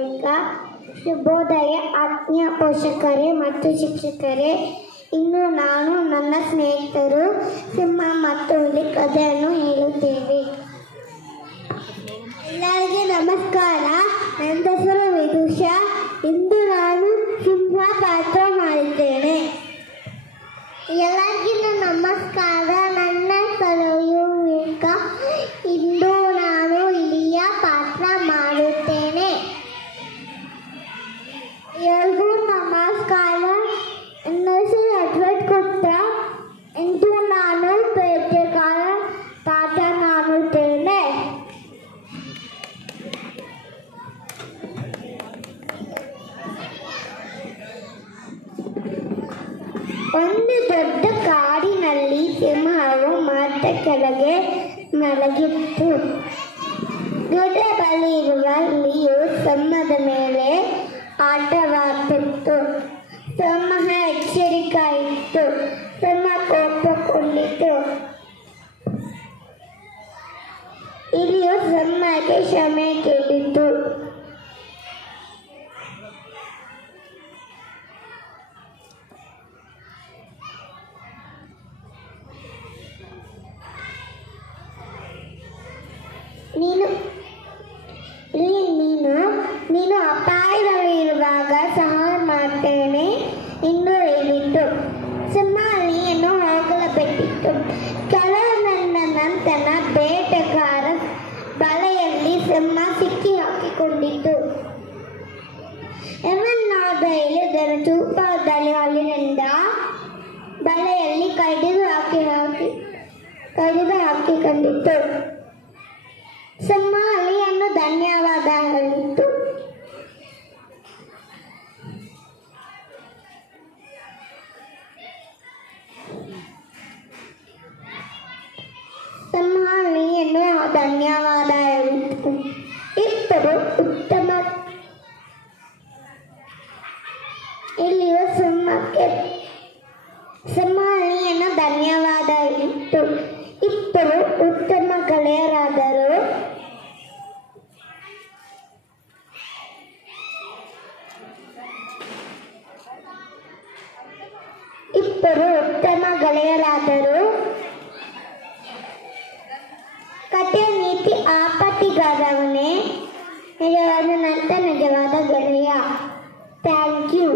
ಕಾರ್ಮಿಕ ಶುಭೋದಯ ಆತ್ಮೀಯ ಪೋಷಕರೇ ಮತ್ತು ಶಿಕ್ಷಕರೇ. ಇನ್ನು ನಾನು ನನ್ನ ಸ್ನೇಹಿತರು ಸಿಂಹ ಮತ್ತು ಹುಲಿ ಕಥೆಯನ್ನು ಹೇಳುತ್ತೇವೆ. ಎಲ್ಲರಿಗೆ ನಮಸ್ಕಾರ. ನನ್ನ ಹೆಸರು ವಿದುಷ. ಇಂದು ನಾನು ಸಿಂಹ ಪಾತ್ರ ಮಾಡಿದ್ದೇನೆ. ಎಲ್ಲರಿಗೂ ನಮಸ್ಕಾರ. ನನ್ನ ಹೆಸರು ಯುವಿಕ. ಇಂದು ನಾನು ಇಲಿಯ ಪಾತ್ರ ಮಾಡುತ್ತೇನೆ. ಎಲ್ಲರಿಗೂ ನಮಸ್ಕಾರ. ನನ್ನ ಹೆಸರು ಅದ್ವೈತ್ ಗುಪ್ತಾ. ಇಂದು ನಾನು ಬೇಟೆಗಾರ ಪಾತ್ರ ಮಾಡುತ್ತೇನೆ. ಒಂದು ದೊಡ್ಡ ಕಾಡಿನಲ್ಲಿ ಸಿಂಹವು ಮರದ ಕೆಳಗೆ ಮಲಗಿತ್ತು. ದೊಡ್ಡ ಬಳಿಯಿರುವ ಇಲಿಯು ಸಿಂಹದ ಮೇಲೆ ಆಟವಾಡುತ್ತಿತ್ತು. ಸಿಂಹ ಎಚ್ಚರಿಕೆಯಾಯಿತು. ಸಿಂಹ ಕೋಪಗೊಂಡಿತು. ಇಲಿಯು ಸಿಂಹಕ್ಕೆ ಕ್ಷಮೆ ಕೇಳಿತು. ನೀನು ಅಪಾಯದಲ್ಲಿರುವಾಗ ಸಹಾಯ ಮಾಡ್ತೇನೆ ಎಂದು ಹೇಳಿತು. ಸಿಂಹ ಇಲಿಯನ್ನು ಹೋಗಲುಬಿಟ್ಟಿತು. ಕೆಲವು ನಂತರ ಬೇಟೆಗಾರ ಬಲೆಯಲ್ಲಿ ಸಿಂಹ ಸಿಕ್ಕಿ ಹಾಕಿಕೊಂಡಿತು. ಇವನಾದ ಇಲಿದರ ಚೂಪಾದಲ್ಲಿ ಹಲ್ಲಿನಿಂದ ಬಲೆಯಲ್ಲಿ ಕಡಿದು ಹಾಕಿಕೊಂಡಿತು. ಸಿಂಹ ಇಲಿಯನ್ನು ಧನ್ಯವಾದ ಹೇಳಿತು. ಇಬ್ಬರು ಇಲಿಯು ಸಿಂಹವನ್ನು ಧನ್ಯವಾದ ಹೇಳಿತು. ಇಬ್ಬರು ಉತ್ತಮ ಗೆಳೆಯರಾದರು. ಕಥೆಯ ನೀತಿ ಆಪತ್ತಿಗಾರವನೇ ನಿಜವಾದ ನಂತರ ನಿಜವಾದ ಗೆಳೆಯ. Thank you.